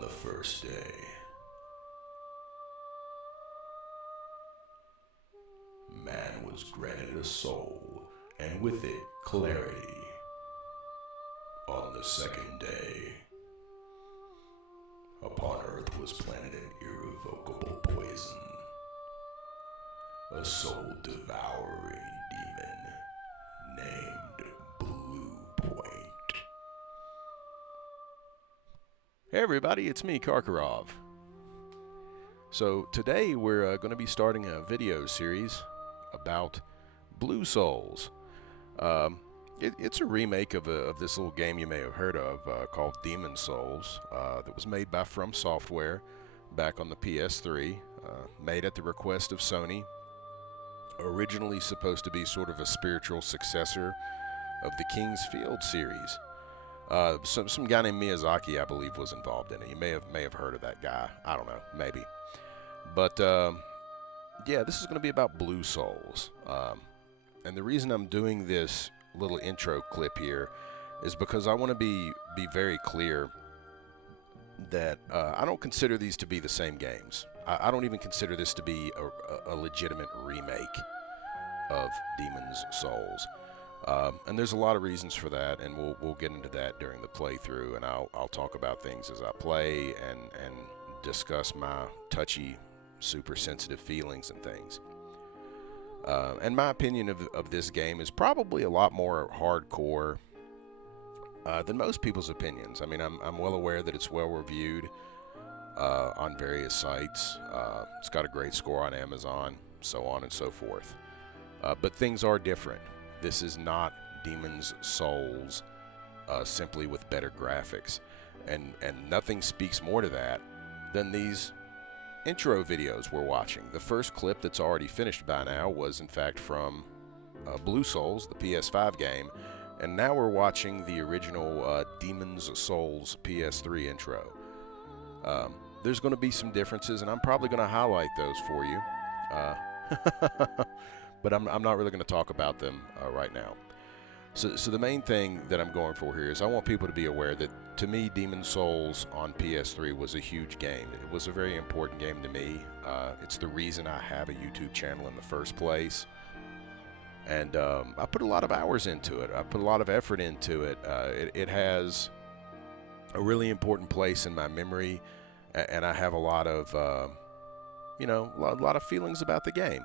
On the first day, man was granted a soul, and with it, clarity. On the second day, upon Earth was planted an irrevocable poison, a soul-devouring demon named Bluepoint. Hey everybody, it's me, Karkarov. So today we're going to be starting a video series about Blue Souls. It's a remake of this little game you may have heard of called Demon Souls that was made by From Software back on the PS3, made at the request of Sony. Originally supposed to be sort of a spiritual successor of the King's Field series. Some guy named Miyazaki, I believe, was involved in it. You may have heard of that guy. I don't know, maybe. But yeah, this is going to be about Blue Souls. And the reason I'm doing this little intro clip here is because I want to be very clear that I don't consider these to be the same games. I don't even consider this to be a legitimate remake of Demon's Souls. And there's a lot of reasons for that, and we'll get into that during the playthrough, and I'll talk about things as I play and discuss my touchy, super sensitive feelings and things. And my opinion of this game is probably a lot more hardcore than most people's opinions. I mean, I'm well aware that it's well reviewed on various sites. It's got a great score on Amazon, so on and so forth. But things are different. This is not Demon's Souls simply with better graphics. And nothing speaks more to that than these intro videos we're watching. The first clip that's already finished by now was in fact from Blue Souls, the PS5 game. And now we're watching the original Demon's Souls PS3 intro. There's going to be some differences, and I'm probably going to highlight those for you. But I'm not really going to talk about them right now. So the main thing that I'm going for here is I want people to be aware that, to me, Demon's Souls on PS3 was a huge game. It was a very important game to me. It's the reason I have a YouTube channel in the first place. And I put a lot of hours into it. I put a lot of effort into it. It has a really important place in my memory, and I have a lot of, a lot of feelings about the game.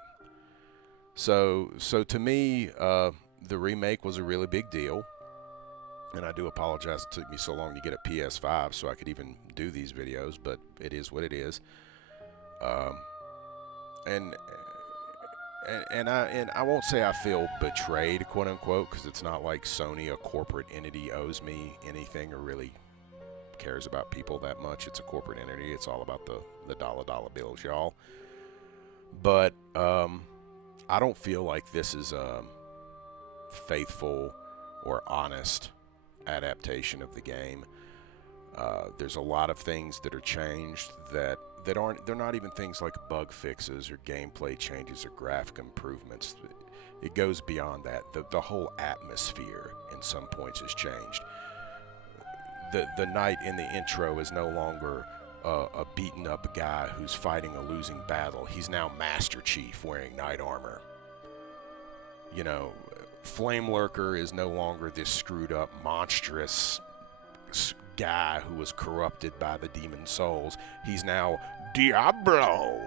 So to me, the remake was a really big deal, and I do apologize it took me so long to get a PS5 so I could even do these videos, but it is what it is. And I won't say I feel betrayed, quote unquote, because it's not like Sony, a corporate entity, owes me anything or really cares about people that much. It's a corporate entity. It's all about the dollar bills, y'all. But I don't feel like this is a faithful or honest adaptation of the game. There's a lot of things that are changed that aren't, they're not even things like bug fixes or gameplay changes or graphic improvements. It goes beyond that. The whole atmosphere in some points has changed. The knight in the intro is no longer a beaten up guy who's fighting a losing battle. He's now Master Chief wearing knight armor. You know, Flame Lurker is no longer this screwed up, monstrous guy who was corrupted by the demon souls. He's now Diablo.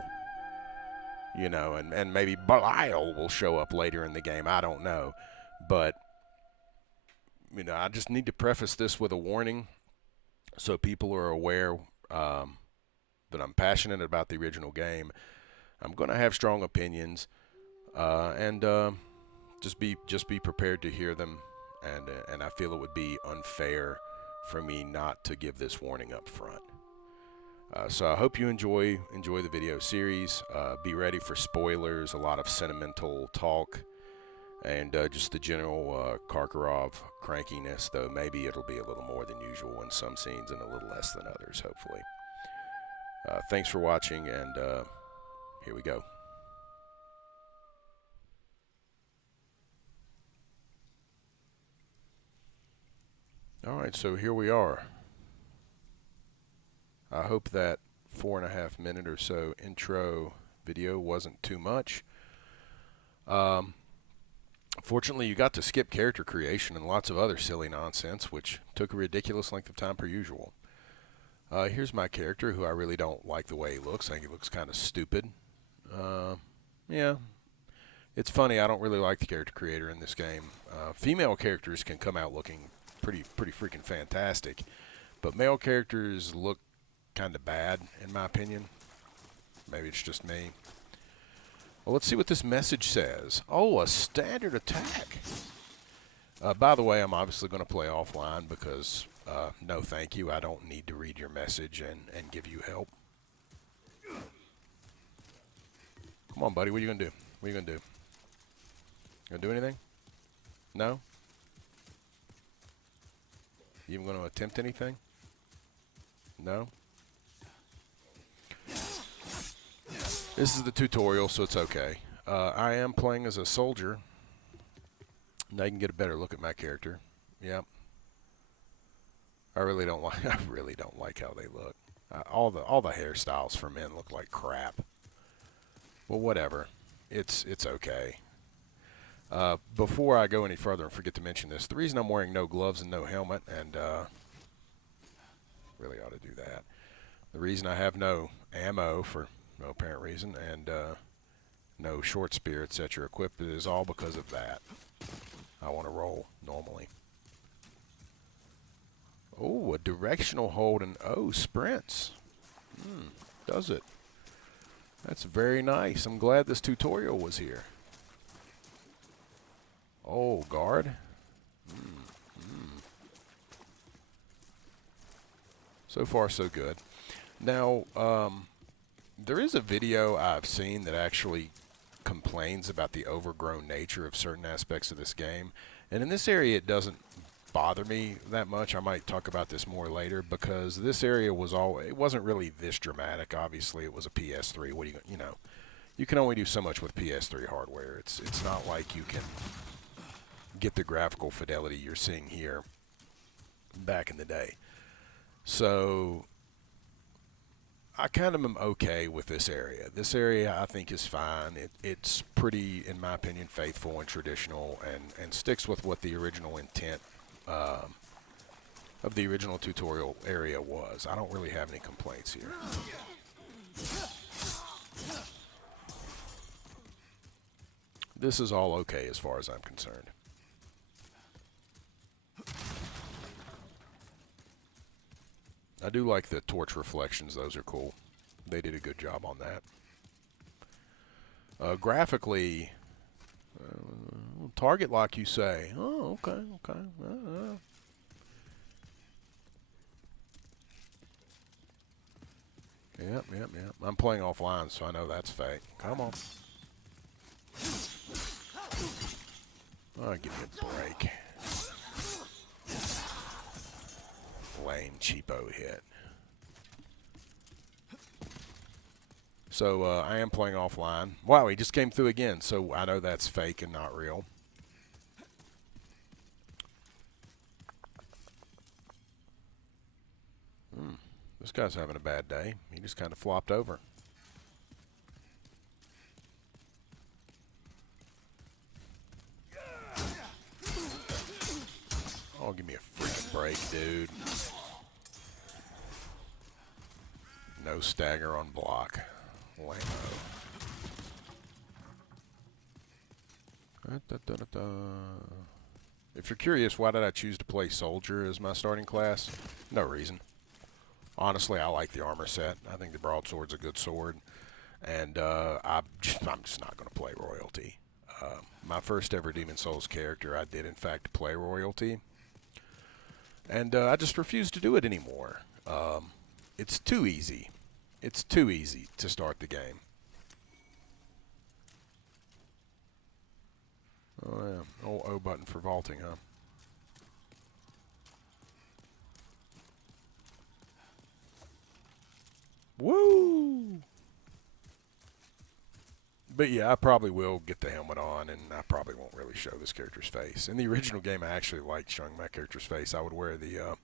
You know, and maybe Belial will show up later in the game. I don't know. But, you know, I just need to preface this with a warning so people are aware that I'm passionate about the original game. I'm going to have strong opinions, and just be prepared to hear them. And I feel it would be unfair for me not to give this warning up front. So I hope you enjoy the video series. Be ready for spoilers, a lot of sentimental talk, and just the general Karkarov crankiness, though maybe it'll be a little more than usual in some scenes and a little less than others, hopefully. Thanks for watching, and here we go. Alright, so here we are. I hope that 4.5 minute or so intro video wasn't too much. Fortunately, you got to skip character creation and lots of other silly nonsense, which took a ridiculous length of time per usual. Here's my character, who I really don't like the way he looks. I think he looks kind of stupid. Yeah, it's funny. I don't really like the character creator in this game. Female characters can come out looking pretty freaking fantastic, but male characters look kind of bad, in my opinion. Maybe it's just me. Well, let's see what this message says. Oh, a standard attack. By the way, I'm obviously going to play offline because, no thank you, I don't need to read your message and give you help. Come on, buddy, what are you going to do? What are you going to do? You going to do anything? No? You even going to attempt anything? No? This is the tutorial, so it's okay. I am playing as a soldier. Now you can get a better look at my character. Yep. I really don't like how they look. All the hairstyles for men look like crap. Well, whatever. It's okay. Before I go any further and forget to mention this, the reason I'm wearing no gloves and no helmet, and really ought to do that. The reason I have no ammo for no apparent reason, and no short spear, etc. equipped, is all because of that. I want to roll normally. Oh, a directional hold and sprints. Does it? That's very nice. I'm glad this tutorial was here. Oh, guard. So far, so good. Now, there is a video I've seen that actually complains about the overgrown nature of certain aspects of this game. And in this area, it doesn't bother me that much. I might talk about this more later, because this area was it wasn't really this dramatic. Obviously, it was a PS3. What do you know? You can only do so much with PS3 hardware. It's not like you can get the graphical fidelity you're seeing here back in the day. So I kind of am okay with this area. This area I think is fine. It's pretty, in my opinion, faithful and traditional, and sticks with what the original intent of the original tutorial area was. I don't really have any complaints here. This is all okay as far as I'm concerned. I do like the torch reflections. Those are cool. They did a good job on that. Graphically, target lock, you say? Oh, okay. Yep. I'm playing offline, so I know that's fake. Come on. Oh, give me a break. Lame cheapo hit. So I am playing offline. Wow, he just came through again, so I know that's fake and not real. This guy's having a bad day. He just kind of flopped over. Oh, give me a freaking break, dude. No stagger on block. Lame-o. If you're curious, why did I choose to play soldier as my starting class? No reason. Honestly, I like the armor set. I think the broadsword's a good sword. And I'm just not going to play royalty. My first ever Demon Souls character, I did in fact play royalty. And I just refuse to do it anymore. It's too easy. It's too easy to start the game. Oh, yeah. Old O button for vaulting, huh? Woo! But yeah, I probably will get the helmet on, and I probably won't really show this character's face. In the original game, I actually liked showing my character's face. I would wear the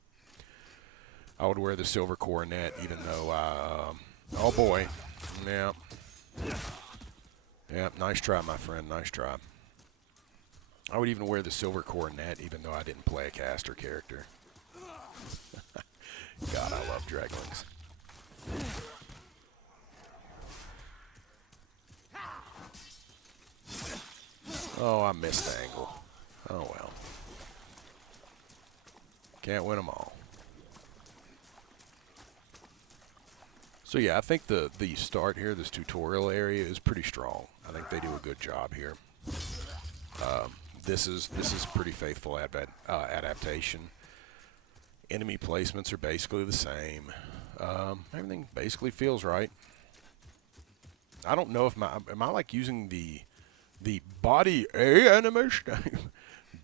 I would wear the silver coronet, even though oh boy, yeah, yeah, nice try, my friend, nice try. I would even wear the silver coronet, even though I didn't play a caster character. God, I love Draglings. Oh, I missed the angle. Oh well. Can't win them all. So yeah, I think the start here, this tutorial area, is pretty strong. I think they do a good job here. This is pretty faithful adaptation. Enemy placements are basically the same. Everything basically feels right. I don't know if am I like using the body A animation?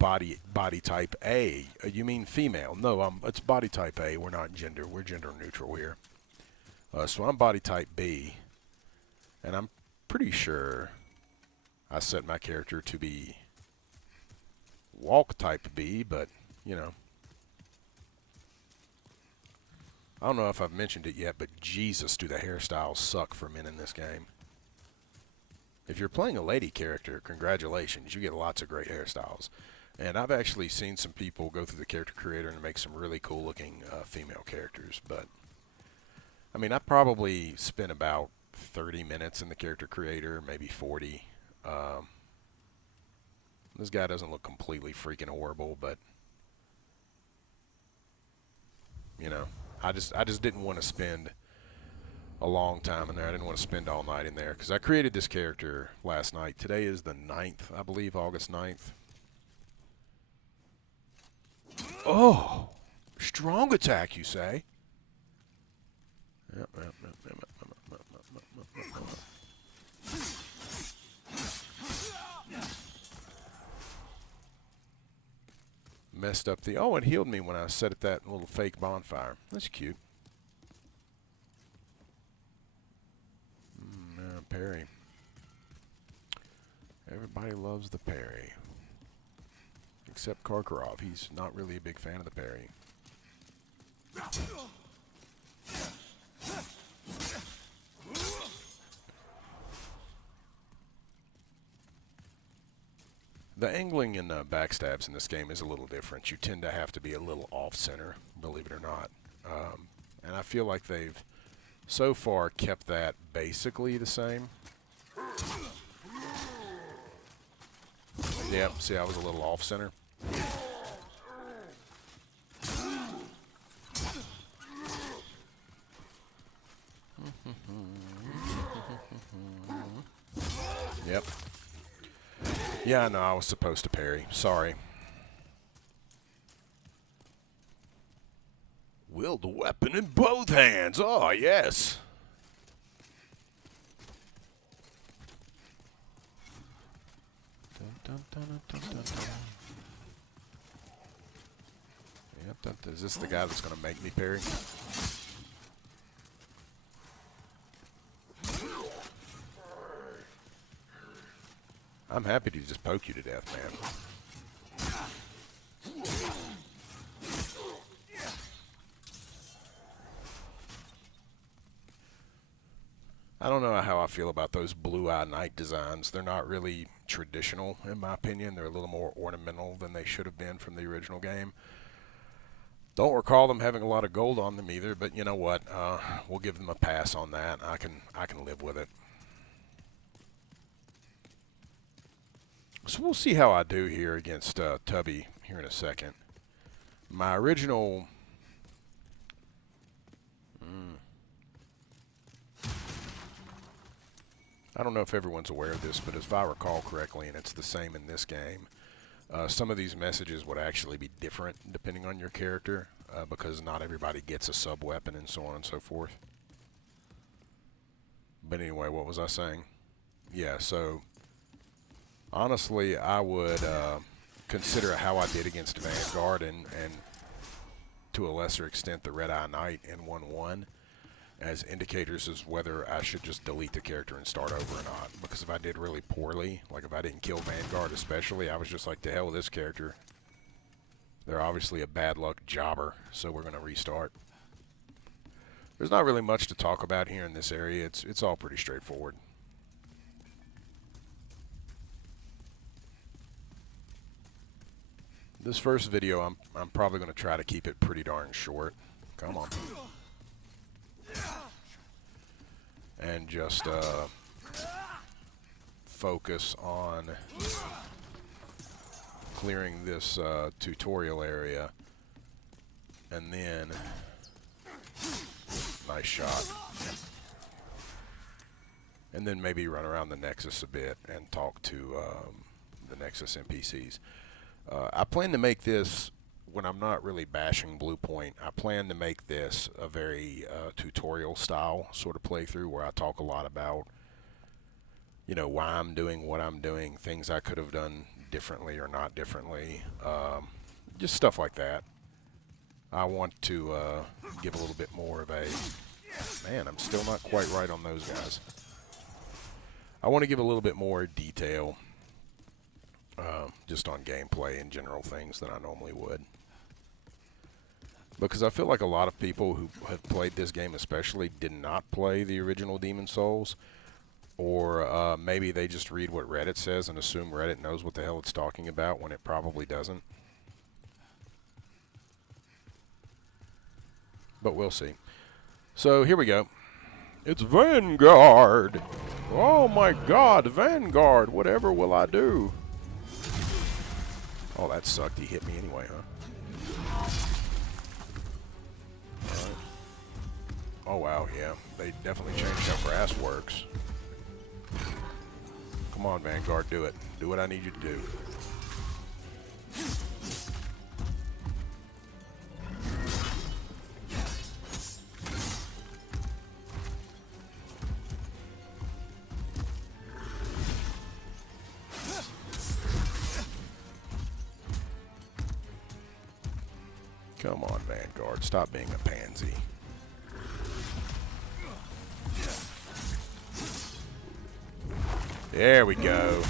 body type A. You mean female? No, it's body type A. We're not gender. We're gender neutral here. So I'm body type B, and I'm pretty sure I set my character to be walk type B, but you know, I don't know if I've mentioned it yet, but Jesus, do the hairstyles suck for men in this game. If you're playing a lady character, congratulations, you get lots of great hairstyles. And I've actually seen some people go through the character creator and make some really cool looking female characters, but I mean, I probably spent about 30 minutes in the character creator, maybe 40. This guy doesn't look completely freaking horrible, but you know, I just didn't want to spend a long time in there. I didn't want to spend all night in there because I created this character last night. Today is the 9th, I believe, August 9th. Oh, strong attack, you say? Yep. Messed up the... Oh, it healed me when I set at that little fake bonfire. That's cute. Parry. Everybody loves the parry. Except Kark. He's not really a big fan of the parry. The angling and backstabs in this game is a little different. You tend to have to be a little off-center, believe it or not. And I feel like they've so far kept that basically the same. Yep, see, I was a little off-center. Yep. Yeah, no, I was supposed to parry. Sorry. Wield the weapon in both hands. Oh, yes. Yep, is this the guy that's going to make me parry? I'm happy to just poke you to death, man. I don't know how I feel about those blue-eye knight designs. They're not really traditional, in my opinion. They're a little more ornamental than they should have been from the original game. Don't recall them having a lot of gold on them either, but you know what? We'll give them a pass on that. I can live with it. So we'll see how I do here against Tubby here in a second. My original... I don't know if everyone's aware of this, but if I recall correctly, and it's the same in this game, some of these messages would actually be different depending on your character, because not everybody gets a sub-weapon and so on and so forth. But anyway, what was I saying? Yeah, so... honestly, I would consider how I did against Vanguard and to a lesser extent the Red Eye Knight in 1-1 as indicators as whether I should just delete the character and start over or not. Because if I did really poorly, like if I didn't kill Vanguard especially, I was just like, to hell with this character. They're obviously a bad luck jobber, so we're going to restart. There's not really much to talk about here in this area. It's all pretty straightforward. This first video, I'm probably going to try to keep it pretty darn short. Come on. And just focus on clearing this tutorial area. And then, nice shot. And then maybe run around the Nexus a bit and talk to the Nexus NPCs. I plan to make this, when I'm not really bashing Bluepoint, I plan to make this a very tutorial style sort of playthrough where I talk a lot about, you know, why I'm doing what I'm doing, things I could have done differently or not differently, just stuff like that. I want to give a little bit more of a, man, I'm still not quite right on those guys. I want to give a little bit more detail just on gameplay and general things than I normally would. Because I feel like a lot of people who have played this game especially did not play the original Demon Souls, or maybe they just read what Reddit says and assume Reddit knows what the hell it's talking about when it probably doesn't. But we'll see. So here we go. It's Vanguard! Oh my god, Vanguard! Whatever will I do? Oh, that sucked. He hit me anyway, huh? Right. Oh, wow, yeah. They definitely changed how brass works. Come on, Vanguard, do it. Do what I need you to do. Come on, Vanguard. Stop being a pansy. There we go.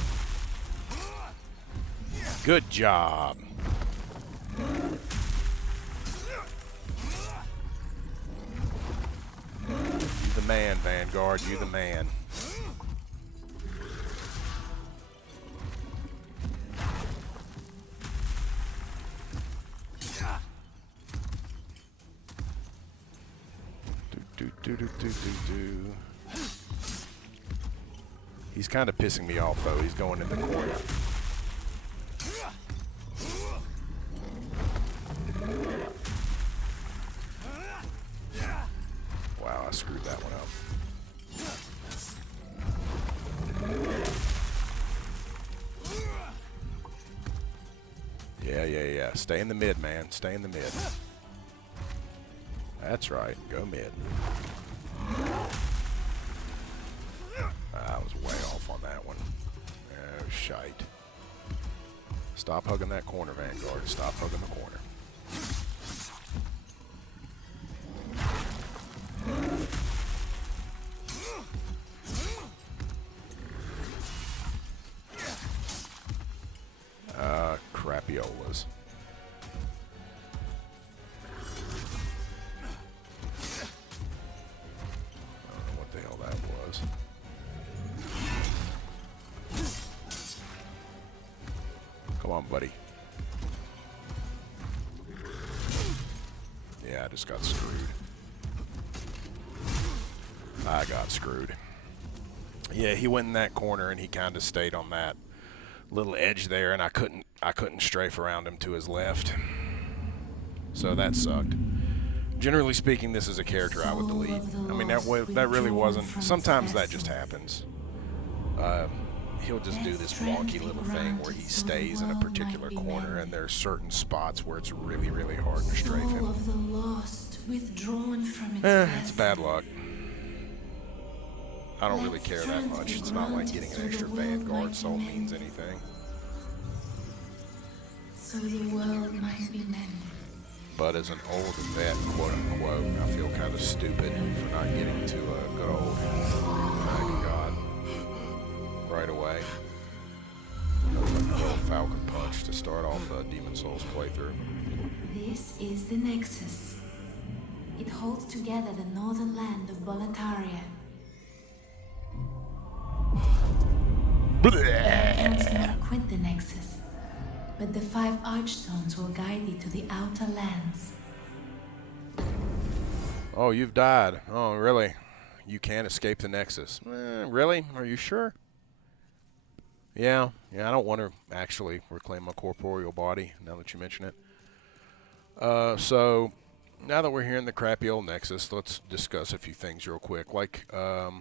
Good job. You the man, Vanguard. You the man. Do. He's kind of pissing me off, though. He's going in the corner. Wow, I screwed that one up. Yeah. Stay in the mid, man. Stay in the mid. That's right. Go mid. I was way off on that one. Oh, shite. Stop hugging that corner, Vanguard. Stop hugging the corner. Crapiolas. Come on, buddy. Yeah, I just got screwed. I got screwed. Yeah, he went in that corner and he kind of stayed on that little edge there, and I couldn't strafe around him to his left. So that sucked. Generally speaking, this is a character I would delete. I mean, that really wasn't. Sometimes that just happens. He'll just do this wonky little thing where he stays in a particular corner, and there's certain spots where it's really, really hard to strafe him. It's bad luck. I don't really care that much. It's not like getting an extra Vanguard soul means anything. So the world might be mended. But as an old vet, quote unquote, I feel kind of stupid for not getting to a good old God right away. Little Falcon Punch to start off the Demon Souls playthrough. This is the Nexus. It holds together the northern land of Boletaria. Vanguards do not quit the Nexus, but the 5 archstones will guide thee to the outer lands. Oh, you've died. Oh, really? You can't escape the Nexus. Really? Are you sure? Yeah, I don't want to actually reclaim my corporeal body, now that you mention it. So, now that we're here in the crappy old Nexus, let's discuss a few things real quick. Like, the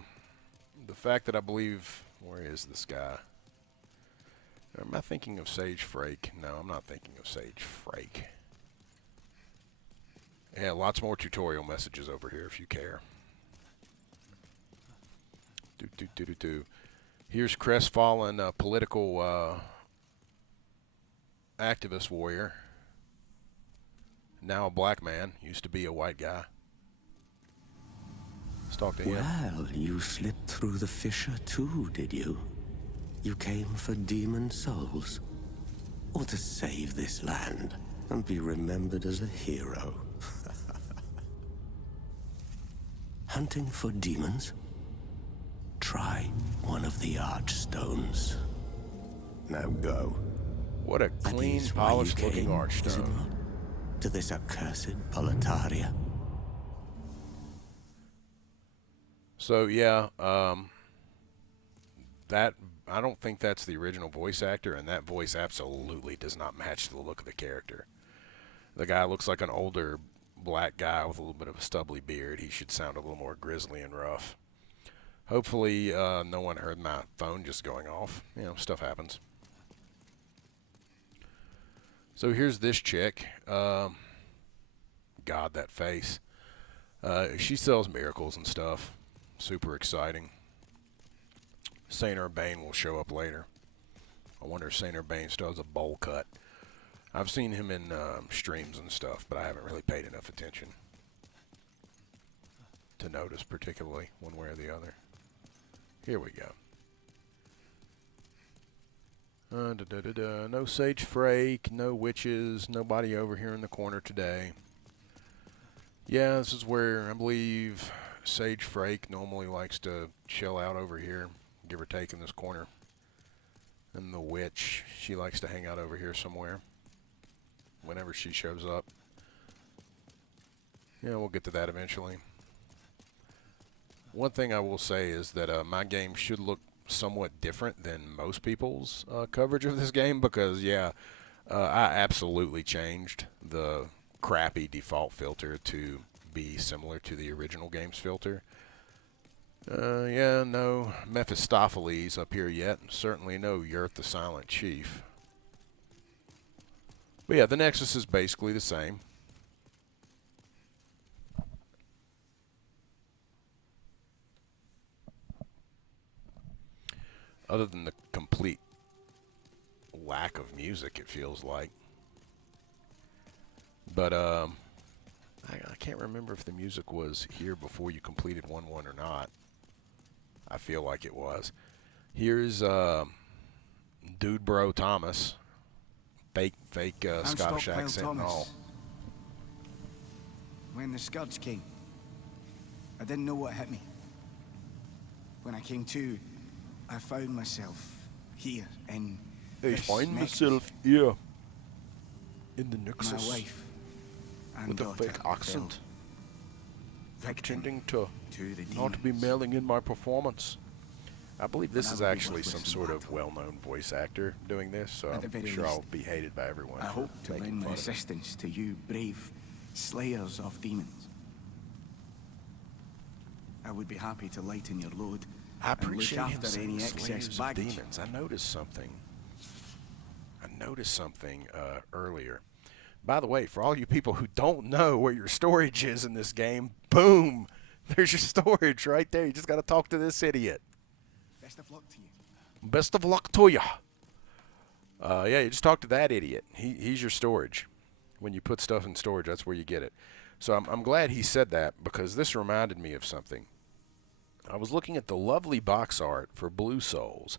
fact that I believe... Where is this guy? Am I thinking of Sage Frake? No, I'm not thinking of Sage Frake. Yeah, lots more tutorial messages over here if you care. Here's crestfallen political activist warrior. Now a black man. Used to be a white guy. Let's talk to him. Well, you slipped through the fissure too, did you? You came for demon souls? Or to save this land and be remembered as a hero? Hunting for demons? Try one of the archstones. Now go. What a clean, polished-looking archstone. To this accursed Boletaria. So yeah, that I don't think that's the original voice actor, and that voice absolutely does not match the look of the character. The guy looks like an older black guy with a little bit of a stubbly beard. He should sound a little more grisly and rough. Hopefully, no one heard my phone just going off. You know, stuff happens. So here's this chick. God, that face. She sells miracles and stuff. Super exciting. Saint Urbain will show up later. I wonder if Saint Urbain still has a bowl cut. I've seen him in streams and stuff, but I haven't really paid enough attention to notice particularly one way or the other. Here we go. No Sage Frake, no witches, nobody over here in the corner today. Yeah, this is where I believe Sage Frake normally likes to chill out over here, give or take in this corner. And the witch, she likes to hang out over here somewhere whenever she shows up. Yeah, we'll get to that eventually. One thing I will say is that my game should look somewhat different than most people's coverage of this game because, yeah, I absolutely changed the crappy default filter to be similar to the original game's filter. Yeah, no Mephistopheles up here yet. Certainly no Yurt the Silent Chief. But yeah, the Nexus is basically the same. Other than the complete lack of music, it feels like. But I can't remember if the music was here before you completed 1-1 or not. I feel like it was. Here's Dude Bro Thomas. Fake Scottish accent and all. When the Scourge came, I didn't know what hit me. When I came to, I found myself here in this Nexus. Here in the Nexus. My wife and with a daughter fake accent. victim Pretending to the not be demons. mailing in my performance. I believe this And I is will be actually some worthless in sort of battle. well-known voice actor doing this, so At the I'm very sure I'll least, be hated by everyone I for hope to making lend my fun of it. assistance to you brave slayers of demons. I would be happy to lighten your load I and look appreciate him after saying any Slayers excess of baggage. Demons. I noticed something earlier. By the way, for all you people who don't know where your storage is in this game, boom! There's your storage right there. You just got to talk to this idiot. Best of luck to you. Best of luck to ya. Yeah, you just talk to that idiot. He's your storage. When you put stuff in storage, that's where you get it. So I'm glad he said that because this reminded me of something. I was looking at the lovely box art for Blue Souls,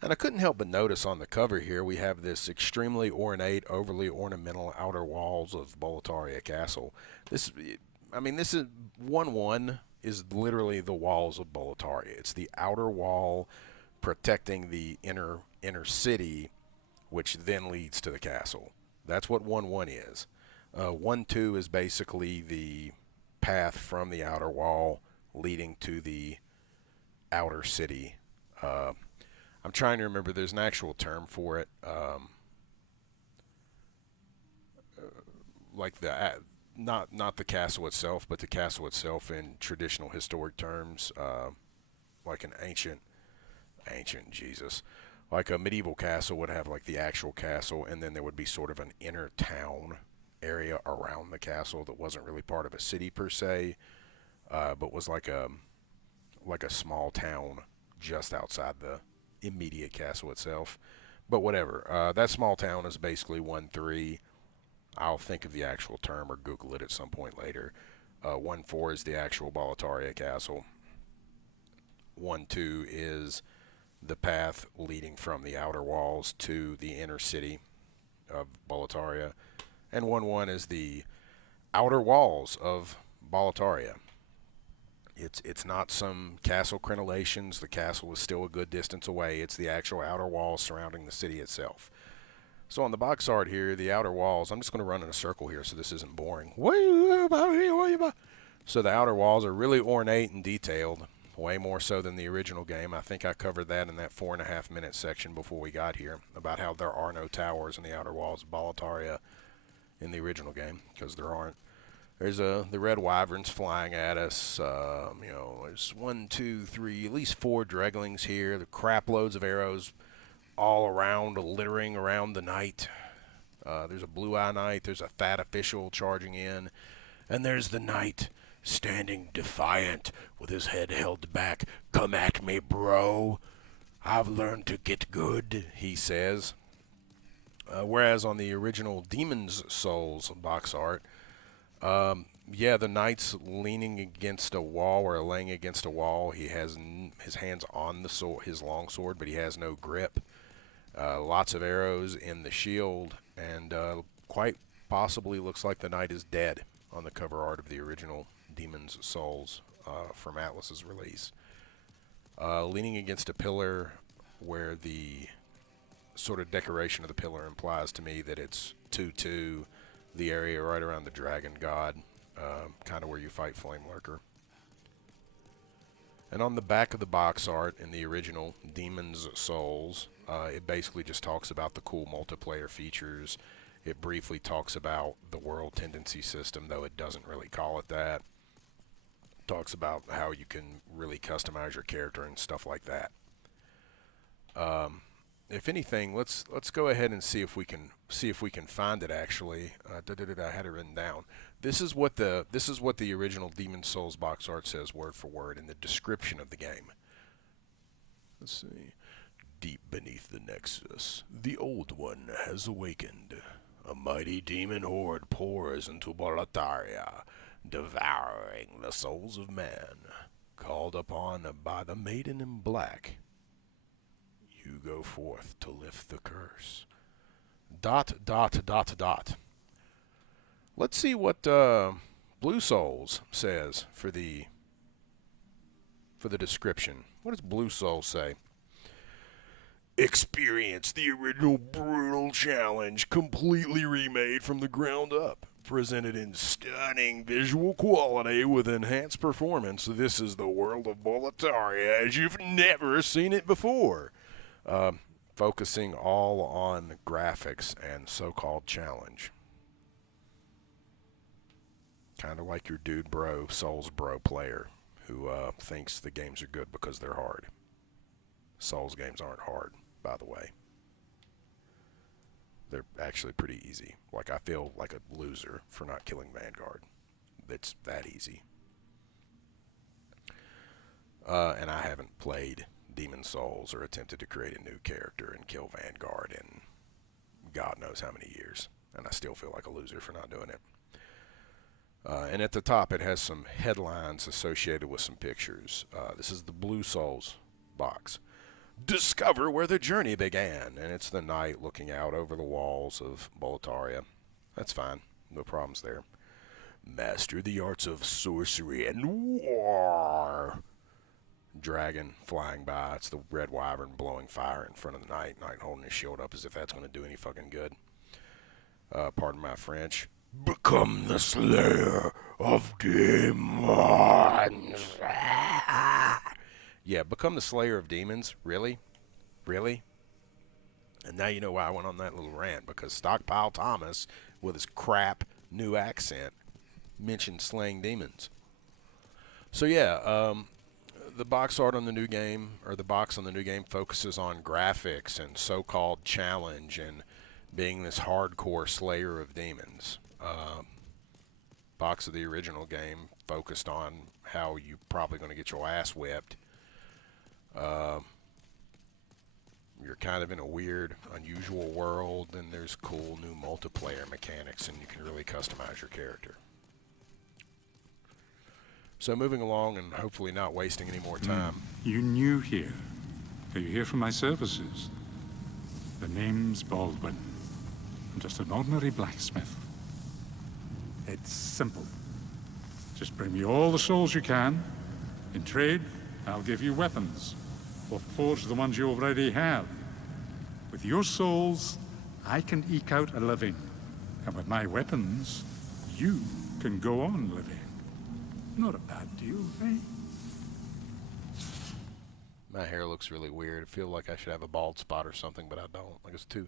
and I couldn't help but notice on the cover here we have this extremely ornate, overly ornamental outer walls of Boletaria Castle. This, I mean, this is 1-1 is literally the walls of Boletaria. It's the outer wall protecting the inner city, which then leads to the castle. That's what 1-1 is. 1-2 is basically the path from the outer wall leading to the outer city. I'm trying to remember. There's an actual term for it. Like not the castle itself, but the castle itself in traditional historic terms, like an ancient Jesus, like a medieval castle would have like the actual castle, and then there would be sort of an inner town area around the castle that wasn't really part of a city per se, but was like a small town just outside the immediate castle itself. But whatever, that small town is basically 1-3. I'll think of the actual term or Google it at some point later. 1-4 is the actual Boletaria castle. 1-2 is the path leading from the outer walls to the inner city of Boletaria. And 1-1 is the outer walls of Boletaria. It's not some castle crenellations. The castle is still a good distance away. It's the actual outer walls surrounding the city itself. So on the box art here, the outer walls, I'm just going to run in a circle here so this isn't boring. So the outer walls are really ornate and detailed, way more so than the original game. I think I covered that in that 4.5-minute section before we got here, about how there are no towers in the outer walls of Boletaria in the original game, because there aren't. There's the red wyverns flying at us. There's 1, 2, 3, at least 4 dreglings here. The crap loads of arrows all around, littering around the knight. There's a blue-eye knight. There's a fat official charging in. And there's the knight standing defiant with his head held back. "Come at me, bro. I've learned to get good," he says. Whereas on the original Demon's Souls box art, the knight's leaning against a wall or laying against a wall. He has his hands on the sword, his long sword, but he has no grip. Lots of arrows in the shield, and quite possibly looks like the knight is dead on the cover art of the original Demon's Souls from Atlas's release. Leaning against a pillar where the sort of decoration of the pillar implies to me that it's 2-2, the area right around the dragon god, kind of where you fight Flame Lurker. And on the back of the box art in the original Demon's Souls, it basically just talks about the cool multiplayer features. It briefly talks about the world tendency system, though it doesn't really call it that. It talks about how you can really customize your character and stuff like that. If anything, let's go ahead and see if we can find it actually. I had it written down. This is what the original Demon's Souls box art says word for word in the description of the game. Let's see. Deep beneath the Nexus, the Old One has awakened. A mighty demon horde pours into Boletaria, devouring the souls of man. Called upon by the Maiden in Black, you go forth to lift the curse. ... Let's see what Blue Souls says for the description. What does Blue Souls say? Experience the original brutal challenge, completely remade from the ground up. Presented in stunning visual quality with enhanced performance. This is the world of Boletaria as you've never seen it before. Focusing all on graphics and so-called challenge. Kind of like your dude bro, Souls bro player who thinks the games are good because they're hard. Souls games aren't hard, by the way. They're actually pretty easy. Like, I feel like a loser for not killing Vanguard. It's that easy. And I haven't played Demon's Souls or attempted to create a new character and kill Vanguard in God knows how many years. And I still feel like a loser for not doing it. And at the top it has some headlines associated with some pictures. This is the Blue Souls box. Discover where the journey began. And it's the knight looking out over the walls of Boletaria. That's fine. No problems there. Master the arts of sorcery and war. Dragon flying by. It's the red wyvern blowing fire in front of the knight. Knight holding his shield up as if that's going to do any fucking good. Pardon my French. Become the slayer of demons. Yeah, become the slayer of demons? Really? Really? And now you know why I went on that little rant, because Stockpile Thomas, with his crap new accent, mentioned slaying demons. So yeah, the box art on the new game, or the box on the new game, focuses on graphics and so-called challenge and being this hardcore slayer of demons. Box of the original game focused on how you're probably going to get your ass whipped. You're kind of in a weird, unusual world, and there's cool new multiplayer mechanics, and you can really customize your character. So moving along and hopefully not wasting any more time. You new here. Are you here for my services? The name's Baldwin. I'm just an ordinary blacksmith. It's simple. Just bring me all the souls you can. In trade, I'll give you weapons. Or forge the ones you already have. With your souls, I can eke out a living. And with my weapons, you can go on living. Not a bad deal, eh? My hair looks really weird. I feel like I should have a bald spot or something, but I don't. Like it's two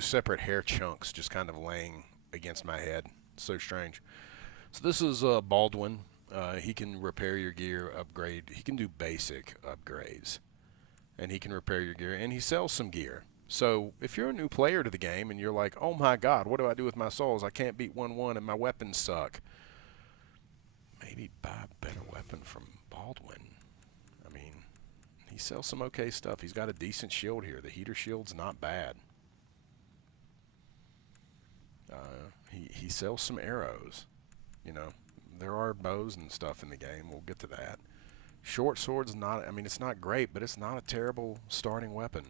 separate hair chunks just kind of laying against my head. It's so strange. So this is Baldwin. He can repair your gear, upgrade. He can do basic upgrades. And he can repair your gear, and he sells some gear. So if you're a new player to the game and you're like, oh my god, what do I do with my souls? I can't beat 1-1 and my weapons suck. Maybe buy a better weapon from Baldwin. I mean, he sells some okay stuff. He's got a decent shield here. The heater shield's not bad. He sells some arrows. You know, there are bows and stuff in the game. We'll get to that. Short sword's not, I mean, it's not great, but it's not a terrible starting weapon.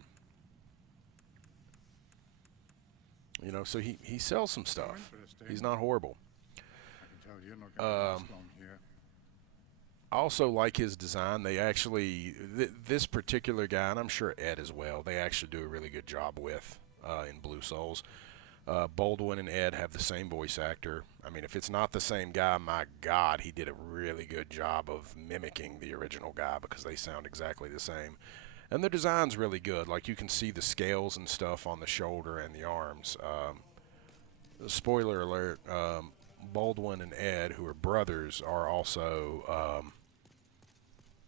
You know, so he sells some stuff. He's not horrible. I also like his design. They actually, this particular guy, and I'm sure Ed as well, they actually do a really good job with in Blue Souls. Baldwin and Ed have the same voice actor. I mean, if it's not the same guy, my God, he did a really good job of mimicking the original guy because they sound exactly the same. And the design's really good. Like, you can see the scales and stuff on the shoulder and the arms. Spoiler alert, Baldwin and Ed, who are brothers, are also,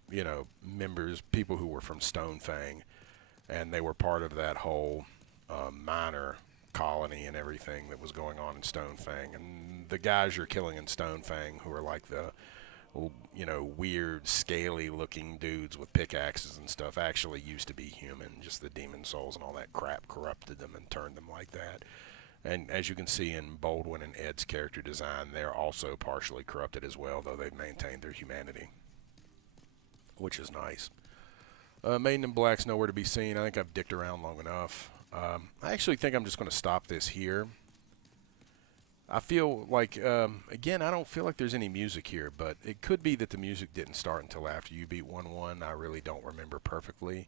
you know, members, people who were from Stonefang. And they were part of that whole minor colony and everything that was going on in Stonefang. And the guys you're killing in Stonefang, who are like the, you know, weird, scaly looking dudes with pickaxes and stuff, actually used to be human. Just the demon souls and all that crap corrupted them and turned them like that. And as you can see in Baldwin and Ed's character design, they're also partially corrupted as well, though they've maintained their humanity, which is nice. Maiden in Black's nowhere to be seen. I think I've dicked around long enough. I actually think I'm just going to stop this here. I feel like, again, I don't feel like there's any music here, but it could be that the music didn't start until after you beat 1-1. I really don't remember perfectly.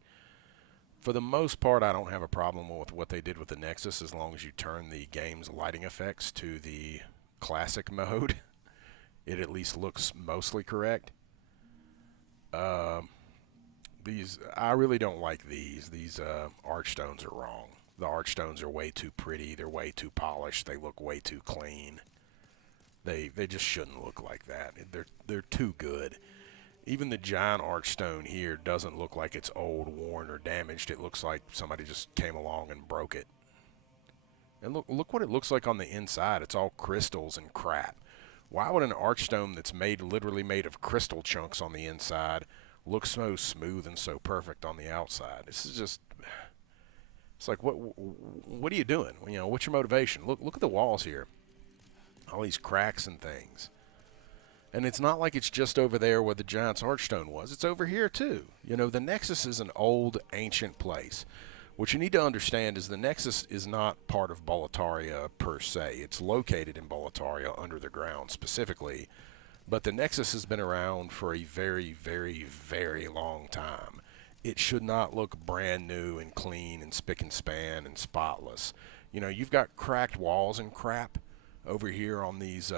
For the most part, I don't have a problem with what they did with the Nexus as long as you turn the game's lighting effects to the classic mode. It at least looks mostly correct. I really don't like these. These archstones are wrong. The archstones are way too pretty. They're way too polished. They look way too clean. They just shouldn't look like that. They're too good. Even the giant archstone here doesn't look like it's old, worn, or damaged. It looks like somebody just came along and broke it. And look what it looks like on the inside. It's all crystals and crap. Why would an archstone that's literally made of crystal chunks on the inside look so smooth and so perfect on the outside? This is just, it's like, what are you doing? You know, what's your motivation? Look at the walls here. All these cracks and things. And it's not like it's just over there where the Giant's Archstone was. It's over here, too. You know, the Nexus is an old, ancient place. What you need to understand is the Nexus is not part of Boletaria per se. It's located in Boletaria under the ground specifically, but the Nexus has been around for a very, very, very long time. It should not look brand new and clean and spick and span and spotless. You know, you've got cracked walls and crap over here on these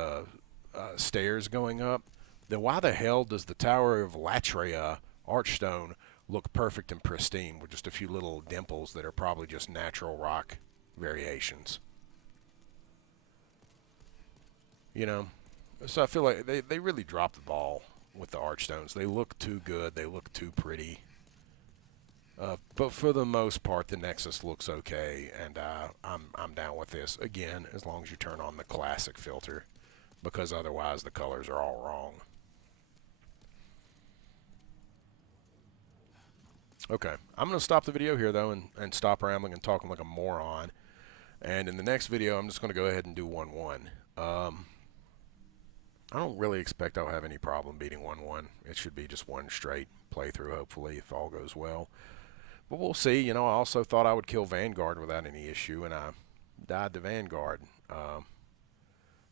stairs going up. Then why the hell does the Tower of Latria Archstone look perfect and pristine with just a few little dimples that are probably just natural rock variations? You know, so I feel like they really dropped the ball with the Archstones. They look too good. They look too pretty. But for the most part, the Nexus looks okay, and I'm down with this. Again, as long as you turn on the classic filter, because otherwise the colors are all wrong. Okay, I'm going to stop the video here, though, and stop rambling and talking like a moron. And in the next video, I'm just going to go ahead and do 1-1. I don't really expect I'll have any problem beating 1-1. It should be just one straight playthrough, hopefully, if all goes well. But we'll see. You know, I also thought I would kill Vanguard without any issue, and I died to Vanguard.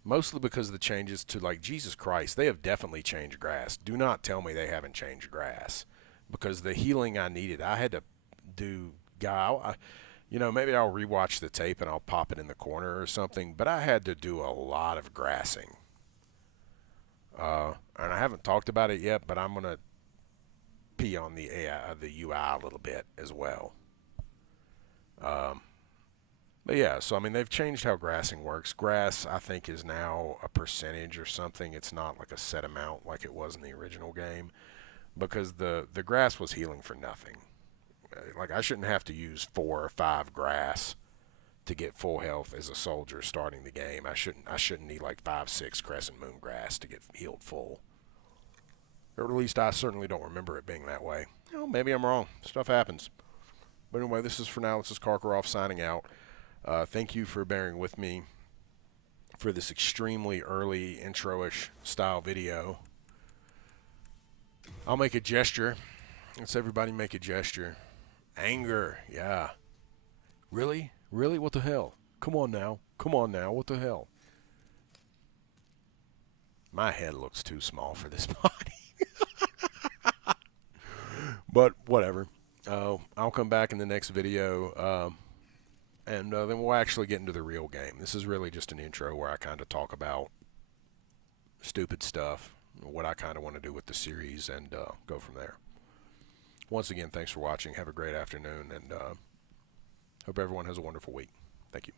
Mostly because of the changes to, like, Jesus Christ, they have definitely changed grass. Do not tell me they haven't changed grass. Because the healing I needed, I had to do, you know, maybe I'll rewatch the tape and I'll pop it in the corner or something, but I had to do a lot of grassing. And I haven't talked about it yet, but I'm going to pee on the UI a little bit as well. But yeah, so I mean, they've changed how grassing works. Grass, I think, is now a percentage or something. It's not like a set amount like it was in the original game. Because the grass was healing for nothing. Like, I shouldn't have to use 4 or 5 grass to get full health as a soldier starting the game. I shouldn't need like 5, 6 crescent moon grass to get healed full. Or at least I certainly don't remember it being that way. Well, maybe I'm wrong. Stuff happens. But anyway, this is for now. This is Karkaroff signing out. Thank you for bearing with me for this extremely early intro-ish style video. I'll make a gesture. Let's everybody make a gesture. Anger, yeah. Really? Really? What the hell? Come on now. Come on now. What the hell? My head looks too small for this body. But whatever. I'll come back in the next video, and then we'll actually get into the real game. This is really just an intro where I kind of talk about stupid stuff, what I kind of want to do with the series, and go from there. Once again, thanks for watching. Have a great afternoon, and hope everyone has a wonderful week. Thank you.